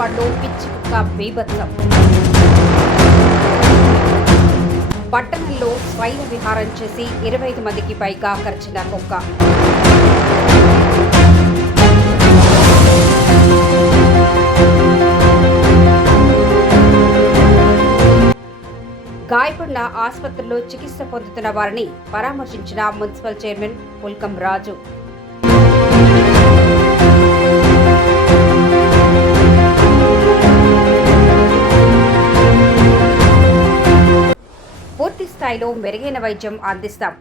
వేములవాడలో పిచ్చి కుక్క బీభత్సం. పట్టణంలో స్వైర విహారం చేసి 25 మందికి పైగా కరిచిన కుక్క. గాయపడిన ఆసుపత్రిలో చికిత్స పొందుతున్న వారిని పరామర్శించిన మున్సిపల్ చైర్మన్ పుల్కం రాజు. పూర్తి స్థాయిలో మెరుగైన వైద్యం అందిస్తాం.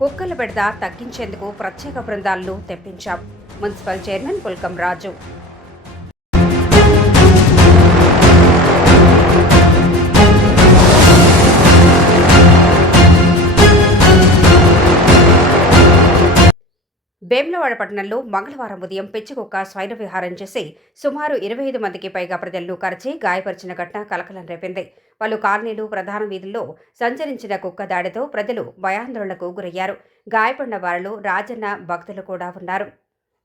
కుక్కల బెడద తగ్గించేందుకు ప్రత్యేక బృందాలను తెప్పించాం. మున్సిపల్ చైర్మన్ పుల్కం రాజు. వేములవాడ పట్టణంలో మంగళవారం ఉదయం పిచ్చికుక్క స్వైర విహారం చేసి సుమారు 25 మందికి పైగా ప్రజలను కరిచి గాయపరిచిన ఘటన కలకలం రేపింది. పలు కాలనీలు, ప్రధాన వీధుల్లో సంచరించిన కుక్క దాడితో ప్రజలు భయాందోళనకు గురయ్యారు. గాయపడిన వారిలో రాజన్న భక్తులు కూడా ఉన్నారు.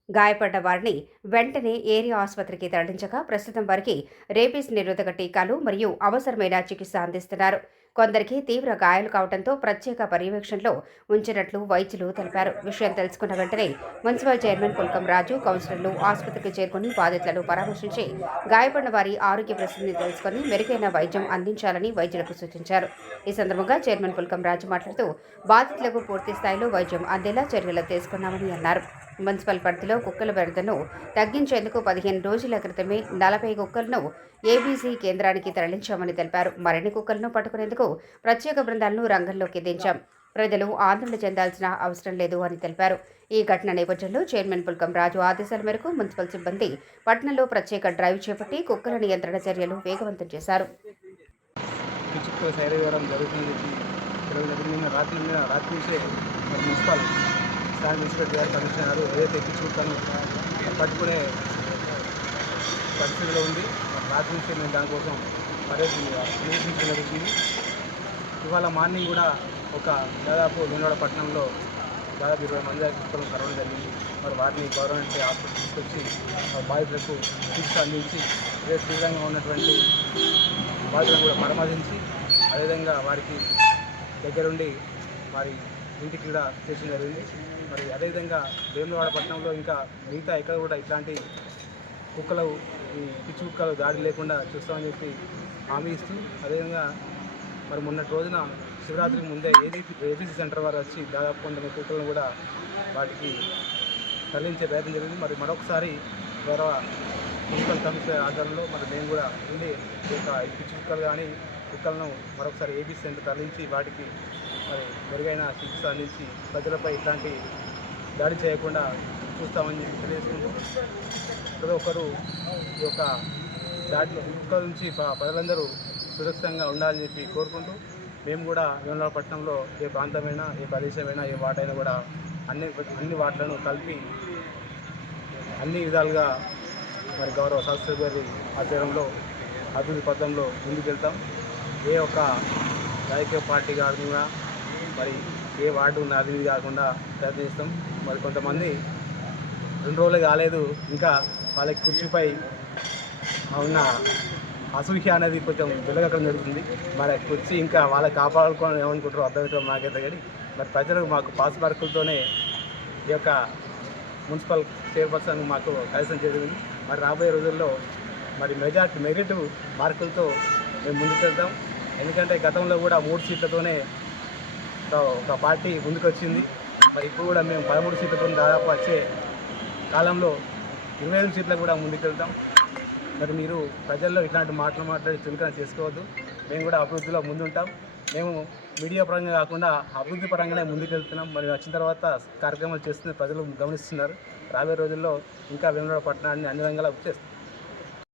గాయపడ్డ వారిని వెంటనే ఏరియా ఆసుపత్రికి తరలించగా ప్రస్తుతం వారికి రేబీస్ నిరోధక టీకాలు మరియు అవసరమైన చికిత్స అందిస్తున్నారు. కొందరికి తీవ్ర గాయాలు కావడంతో ప్రత్యేక పర్యవేక్షణలో ఉంచినట్లు వైద్యులు తెలిపారు. విషయం తెలుసుకున్న వెంటనే మున్సిపల్ చైర్మన్ పుల్కం రాజు, కౌన్సిలర్లు ఆసుపత్రికి చేరుకుని బాధితులను పరామర్శించి గాయపడిన వారి ఆరోగ్య పరిస్థితిని తెలుసుకుని మెరుగైన వైద్యం అందించాలని వైద్యులకు సూచించారు. ఈ సందర్భంగా చైర్మన్ పుల్కం రాజు మాట్లాడుతూ బాధితులకు పూర్తి స్థాయిలో వైద్యం అందేలా చర్యలు తీసుకున్నామని అన్నారు. మున్సిపల్ పరిధిలో కుక్కల బెడదను తగ్గించేందుకు 15 రోజుల క్రితమే 40 కుక్కలను ఏబీసీ కేంద్రానికి తరలించామని తెలిపారు. మరిన్ని కుక్కలను పట్టుకునేందుకు ప్రత్యేక బృందాలను రంగంలోకి దించాం. ప్రజలు ఆందోళన చెందాల్సిన అవసరం లేదు అని తెలిపారు. ఈ ఘటన నేపథ్యంలో చైర్మన్ పుల్కం రాజు ఆదేశాల మేరకు మున్సిపల్ సిబ్బంది పట్టణంలో ప్రత్యేక డ్రైవ్ చేపట్టి కుక్కల నియంత్రణ చర్యలు వేగవంతం చేశారు. స్టాండ్ ఇన్స్పెక్టర్ గారు కమిషనర్ ఏదైతే పిచ్చుకుక్కను పట్టుకునే పరిస్థితిలో ఉంది. రాత్రి నుంచి మేము దానికోసం పర్యవేక్షించడం జరుగుతుంది. ఇవాళ మార్నింగ్ కూడా దాదాపు వేములవాడ పట్టణంలో దాదాపు 20 మంది కుక్కలను కరవడం జరిగింది. మరి వారిని గవర్నమెంట్ హాస్పిటల్ తీసుకొచ్చి బాధితులకు చికిత్స అందించి తీవ్రంగా ఉన్నటువంటి బాధితులను కూడా పరామర్శించి అదేవిధంగా వారికి దగ్గరుండి వారి ఇంటికి కూడా చేసిన జరిగింది. మరి అదేవిధంగా వేములవాడ పట్టణంలో ఇంకా మిగతా ఎక్కడ కూడా ఇట్లాంటి కుక్కలు, ఈ పిచ్చి కుక్కలు దాడి లేకుండా చూస్తామని చెప్పి హామీ ఇస్తూ, అదేవిధంగా మరి మొన్నటి రోజున శివరాత్రికి ముందే ఏబీసీ సెంటర్ వారు వచ్చి దాదాపు కొంతమంది కుక్కలను కూడా వాటికి తరలించే ప్రయత్నం జరిగింది. మరి మరొకసారి గౌరవ మున్సిపల్ కమిషనర్ ఆధ్వర్యంలో మరి మేము కూడా ఉండి ఈ పిచ్చి కుక్కలు కానీ కుక్కలను మరొకసారి ఏబీసీ సెంటర్ తరలించి వాటికి మరి మెరుగైన చికిత్స అందించి ప్రజలపై ఇట్లాంటి దాడి చేయకుండా చూస్తామని చెప్పి తెలియజేసుకుంటూ ప్రతి ఒక్కరూ ఈ యొక్క దాడిలో కుక్కల నుంచి ప్రజలందరూ సురక్షితంగా ఉండాలని చెప్పి కోరుకుంటూ మేము కూడా వేములవాడ పట్టణంలో ఏ ప్రాంతమైనా, ఏ ప్రదేశమైనా, ఏ వాటైనా కూడా అన్ని వాటిలను కలిపి అన్ని విధాలుగా మరి గౌరవ శాస్త్రి గారి ఆధ్వర్యంలో అభివృద్ధి పథంలో ముందుకెళ్తాం. ఏ ఒక్క రాజకీయ పార్టీ కాకుండా మరి ఏ వార్డు నాదిని కాకుండా ప్రయత్నిస్తాం. మరి కొంతమంది 2 రోజులు కాలేదు ఇంకా వాళ్ళకి కుర్చీపై ఉన్న అసూహ్య అనేది కొంచెం వెలగక్కడం జరుగుతుంది. మరి కుర్చీ ఇంకా వాళ్ళకి కాపాడుకోవాలని ఏమనుకుంటారో అర్థమవుతాం నాకైతే. కానీ మరి ప్రజలకు మాకు పాస్ మార్కులతోనే ఈ యొక్క మున్సిపల్ చైర్పర్సన్ మాకు కలిసి జరిగింది. మరి రాబోయే రోజుల్లో మరి మెరిట్ మార్కులతో మేము ముందుకెళ్తాం. ఎందుకంటే గతంలో కూడా 3 సీట్లతోనే ఒక పార్టీ ముందుకు వచ్చింది. మరి ఇప్పుడు కూడా మేము 13 సీట్లతో దాదాపు వచ్చే కాలంలో 25 సీట్లకు కూడా ముందుకెళ్తాం. మరి మీరు ప్రజల్లో ఇట్లాంటి మాట్లాడి చులకన చేసుకోవద్దు. మేము కూడా అభివృద్ధిలో ముందుంటాం. మేము మీడియా పరంగా కాకుండా అభివృద్ధి పరంగానే ముందుకెళ్తున్నాం. మరి వచ్చిన తర్వాత కార్యక్రమాలు చేస్తున్న ప్రజలు గమనిస్తున్నారు. రాబోయే రోజుల్లో ఇంకా వేములవాడ పట్టణాన్ని అన్ని రంగాల్లో చేస్తాం.